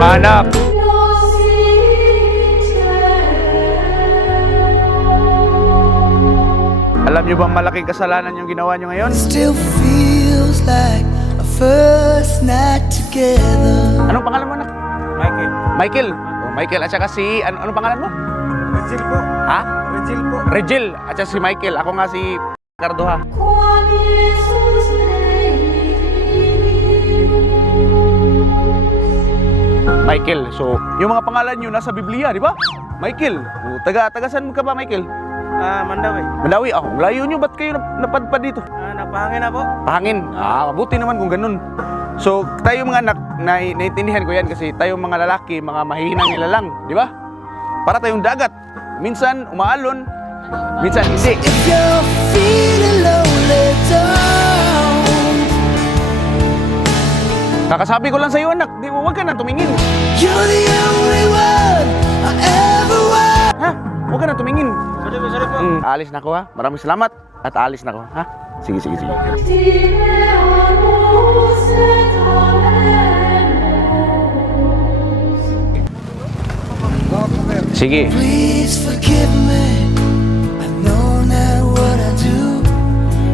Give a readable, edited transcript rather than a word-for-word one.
Mga anak, alam niyo bang malaking kasalanan yung ginawa niyo ngayon? Still feels like a first night together. Anong pangalan mo, anak? Michael. Michael. Oh, Michael. At saka si... Anong pangalan mo? Regil po. Ha? Regil po. Regil. At saka si Michael. Ako nga si Cardo, ha? Michael. So, yung mga pangalan nyo nasa Biblia, di ba? Michael. Oh, taga-saan ka ba, Michael? Mandawi. Mandawi. Oh, layo nyo. Ba't kayo napadpad dito? Napahangin na po. Pahangin. Mabuti naman kung ganun. So, tayo mga anak, naiintindihan ko yan kasi tayo mga lalaki, mga mahihinang nilalang, di ba? Para tayong dagat. Minsan, umaalon. Minsan, hindi. If you're feeling lonely, don't. Kakasabi ko lang sa iyo, anak, huwag ka na tumingin. You're the only one I ever want. Ha? Huwag ka na tumingin. Sorry po. Aalis na ako, ha? Maraming salamat. At aalis na ako, ha? Sige. Sige. Please forgive me.